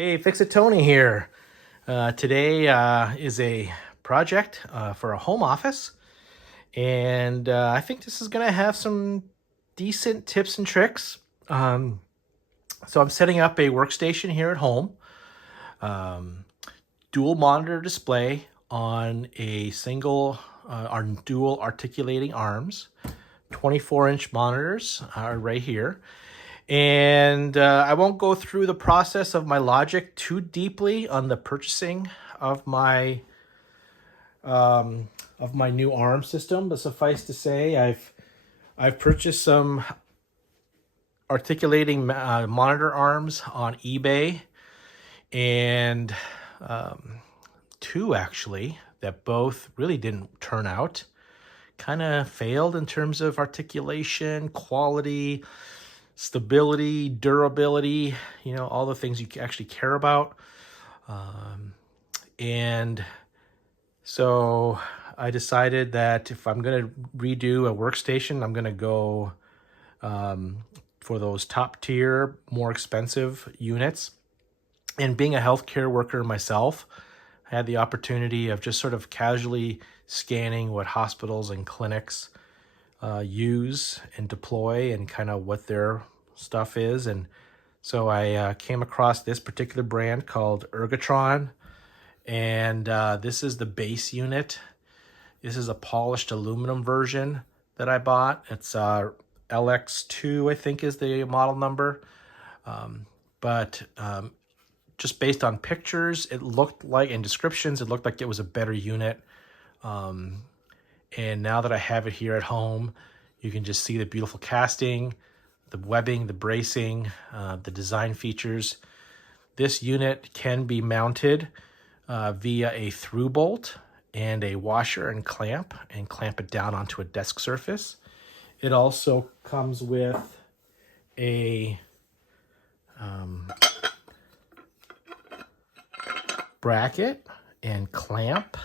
Hey, Fix It Tony here. Today is a project for a home office, and I think this is going to have some decent tips and tricks. Um, so I'm setting up a workstation here at home, um, dual monitor display on a single, our dual articulating arms, 24-inch monitors are right here. And I won't go through the process of my logic too deeply on the purchasing of my new ARM system, but suffice to say, I've purchased some articulating monitor arms on eBay, and two actually that both really didn't turn out. Kind of failed in terms of articulation, quality, stability, durability, all the things you actually care about. And so I decided that if I'm going to redo a workstation, I'm going to go for those top tier, more expensive units. And being a healthcare worker myself, I had the opportunity of just sort of casually scanning what hospitals and clinics use and deploy and kind of what their stuff is. And so I came across this particular brand called Ergotron, and this is the base unit. This is a polished aluminum version that I bought. It's LX2, I think is the model number. But just based on pictures, it looked like, and descriptions, it looked like it was a better unit. And now that I have it here at home, you can just see the beautiful casting, the webbing, the bracing, the design features. This unit can be mounted via a through bolt and a washer and clamp it down onto a desk surface. It also comes with a bracket and clamp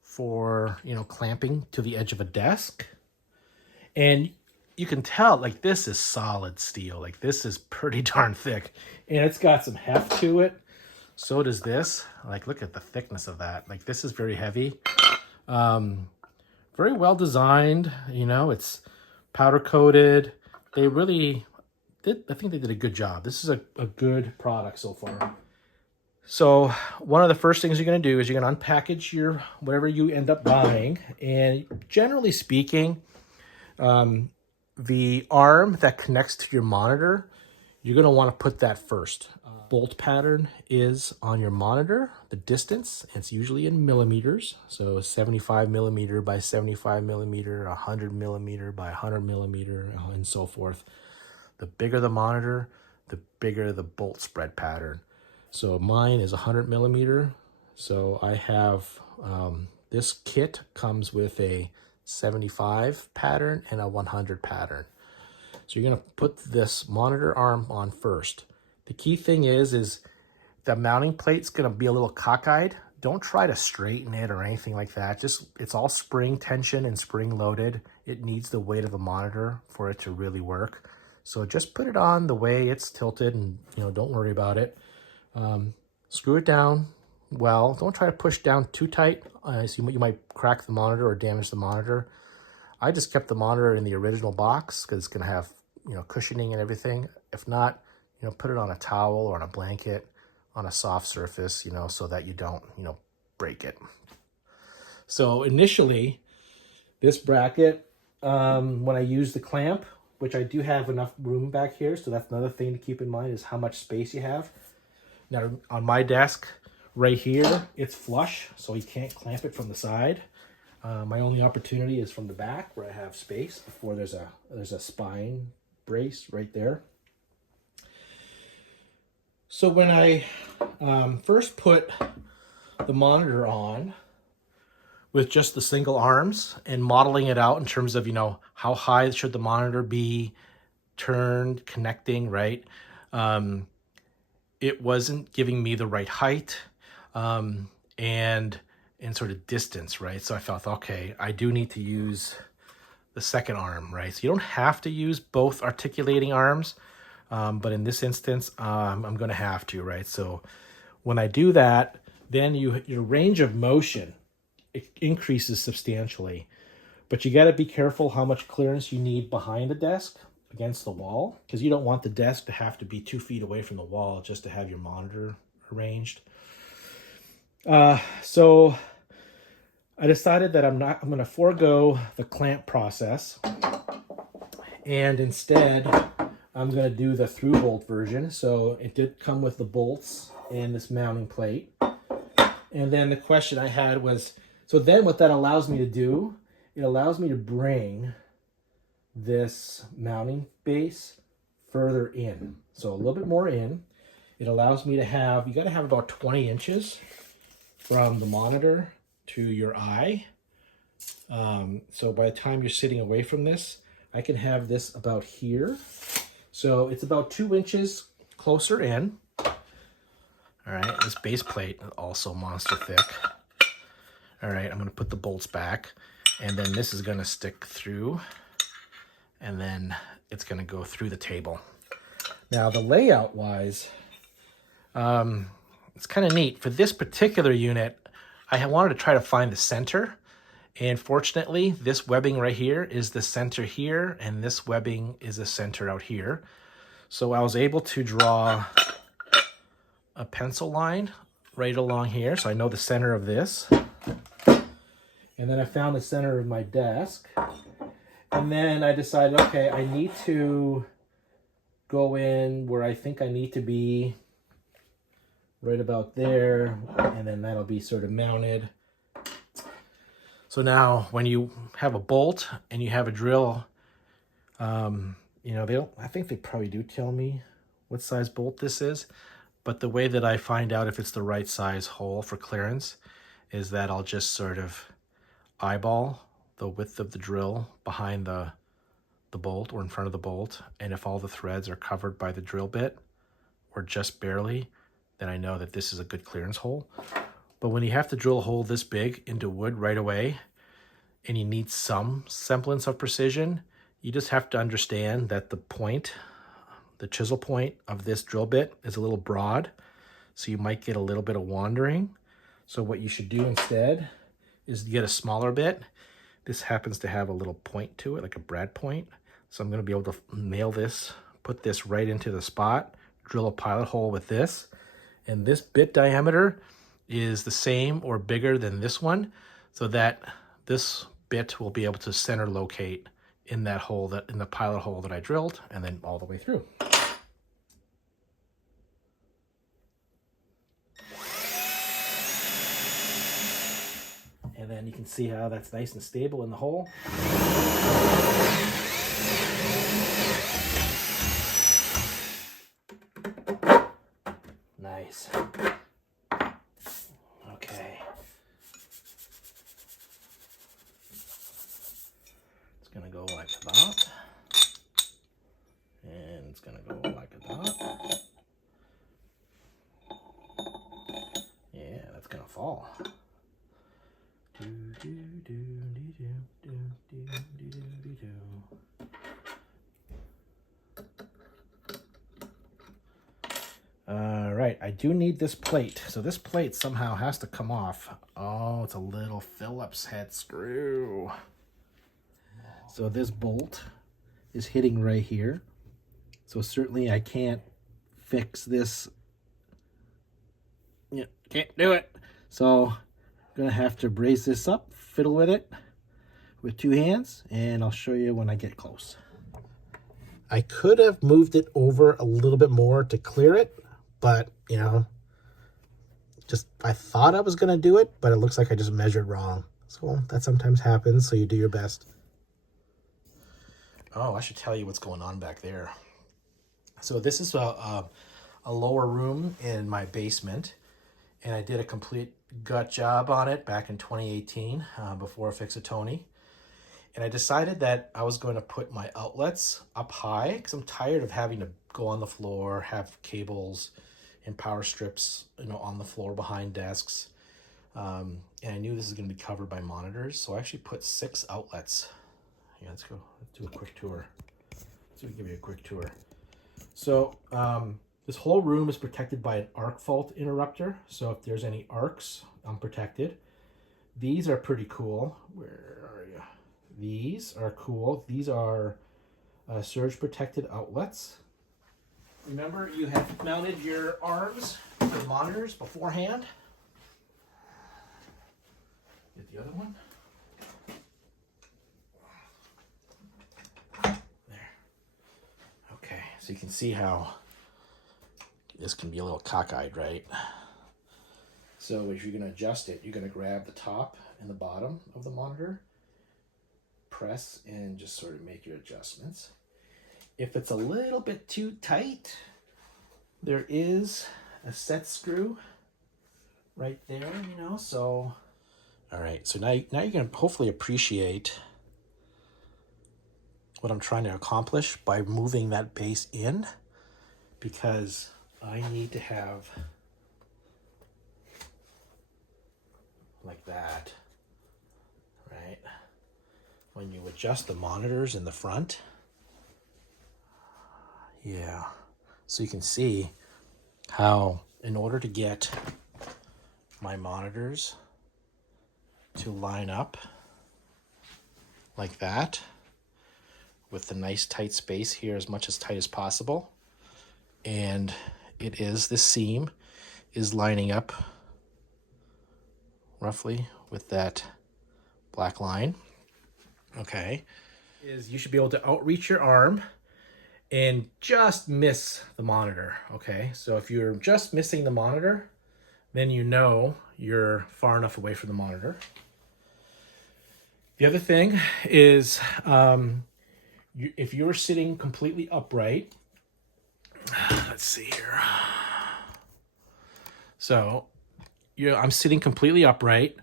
for, clamping to the edge of a desk. And you can tell, like, this is solid steel. Like, this is pretty darn thick. And it's got some heft to it. So does this. Like, look at the thickness of that. Like, this is very heavy. Very well designed. It's powder coated. They really did, I think they did a good job. This is a good product so far. So one of the first things you're going to do is you're going to unpackage your whatever you end up buying. And generally speaking, the arm that connects to your monitor, you're going to want to put that first. Bolt pattern is on your monitor, the distance, it's usually in millimeters. So 75 millimeter by 75 millimeter, 100 millimeter by 100 millimeter, and so forth. The bigger the monitor, the bigger the bolt spread pattern. So mine is 100 millimeter. So I have, this kit comes with a 75 pattern and a 100 pattern. So you're going to put this monitor arm on first. The key thing is the mounting plate's going to be a little cockeyed. Don't try to straighten it or anything like that. Just, it's all spring tension and spring loaded. It needs the weight of the monitor for it to really work. So just put it on the way it's tilted and, don't worry about it. Screw it down well. Don't try to push down too tight. So you might crack the monitor or damage the monitor. I just kept the monitor in the original box because it's going to have, cushioning and everything. If not, put it on a towel or on a blanket on a soft surface, so that you don't, break it. So initially, this bracket, when I use the clamp, which I do have enough room back here, so that's another thing to keep in mind is how much space you have. Now, on my desk right here, it's flush, so you can't clamp it from the side. My only opportunity is from the back where I have space before there's a spine brace right there. So when I first put the monitor on with just the single arms and modeling it out in terms of, how high should the monitor be, turned, connecting, right? It wasn't giving me the right height and sort of distance, right? So I felt, okay, I do need to use the second arm, right? So you don't have to use both articulating arms, But in this instance, I'm going to have to, right? So when I do that, then your range of motion increases substantially. But you got to be careful how much clearance you need behind the desk against the wall, because you don't want the desk to have to be 2 feet away from the wall just to have your monitor arranged. So I decided that I'm going to forego the clamp process, and instead I'm going to do the through bolt version. So it did come with the bolts and this mounting plate. And then the question I had was, so then what that allows me to do, it allows me to bring this mounting base further in. So a little bit more in. It allows me to have, you got to have about 20 inches from the monitor to your eye. So by the time you're sitting away from this, I can have this about here. So it's about 2 inches closer in. All right, this base plate is also monster thick. All right, I'm gonna put the bolts back, and then this is gonna stick through, and then it's gonna go through the table. Now the layout wise, it's kind of neat. For this particular unit, I wanted to try to find the center, and fortunately, this webbing right here is the center here, and this webbing is the center out here. So I was able to draw a pencil line right along here, so I know the center of this. And then I found the center of my desk. And then I decided, okay, I need to go in where I think I need to be, right about there, and then that'll be sort of mounted. So now when you have a bolt and you have a drill, you know, they don't, I think they probably do tell me what size bolt this is, but the way that I find out if it's the right size hole for clearance is that I'll just sort of eyeball the width of the drill behind the bolt or in front of the bolt, and if all the threads are covered by the drill bit or just barely, then I know that this is a good clearance hole. But when you have to drill a hole this big into wood right away, and you need some semblance of precision, you just have to understand that the point, the chisel point of this drill bit is a little broad, so you might get a little bit of wandering. So what you should do instead is get a smaller bit. This happens to have a little point to it, like a brad point. So I'm gonna be able to nail this, put this right into the spot, drill a pilot hole with this, and this bit diameter is the same or bigger than this one, so that this bit will be able to center locate in that hole, that in the pilot hole that I drilled, and then all the way through. And then you can see how that's nice and stable in the hole. Nice. Okay. It's gonna go like that. And it's gonna go like that. Yeah, that's gonna fall. All right, I do need this plate. So this plate somehow has to come off. Oh, it's a little Phillips head screw. So this bolt is hitting right here. So certainly I can't fix this. Yeah, can't do it. So I'm gonna have to brace this up, fiddle with it with 2 hands, and I'll show you when I get close. I could have moved it over a little bit more to clear it, but you know, just I thought I was gonna do it, but it looks like I just measured wrong. So that sometimes happens, so you do your best. Oh, I should tell you what's going on back there. So this is a lower room in my basement, and I did a complete gut job on it back in 2018 before Fix-A-Tony. And I decided that I was going to put my outlets up high because I'm tired of having to go on the floor, have cables and power strips, you know, on the floor behind desks. And I knew this is going to be covered by monitors, so I actually put 6 outlets. Yeah, let's go. Let's do a quick tour. Let's give you a quick tour. So this whole room is protected by an arc fault interrupter. So if there's any arcs, I'm protected. These are pretty cool. Where are you? These are cool. These are surge protected outlets. Remember, you have mounted your arms to the monitors beforehand. Get the other one. There. Okay, so you can see how this can be a little cockeyed, right? So if you're going to adjust it, you're going to grab the top and the bottom of the monitor, press, and just sort of make your adjustments. If it's a little bit too tight, there is a set screw right there, you know, so. All right, so now you can hopefully appreciate what I'm trying to accomplish by moving that base in, because I need to have like that, right? When you adjust the monitors in the front. Yeah, so you can see how in order to get my monitors to line up like that with the nice tight space here, as much as tight as possible, and this seam is lining up roughly with that black line. Okay, you should be able to outreach your arm and just miss the monitor. Okay, so if you're just missing the monitor, then you know you're far enough away from the monitor. The other thing is, if you're sitting completely upright, let's see here. So I'm sitting completely upright.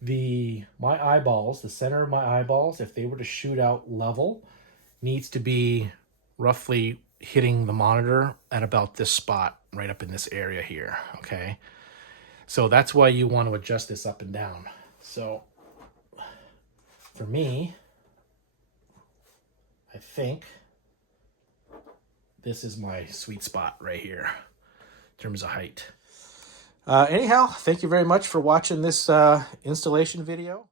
My eyeballs, the center of my eyeballs, if they were to shoot out level, needs to be roughly hitting the monitor at about this spot, right up in this area here, okay? So that's why you want to adjust this up and down. So for me, I think this is my sweet spot right here in terms of height. Anyhow, thank you very much for watching this installation video.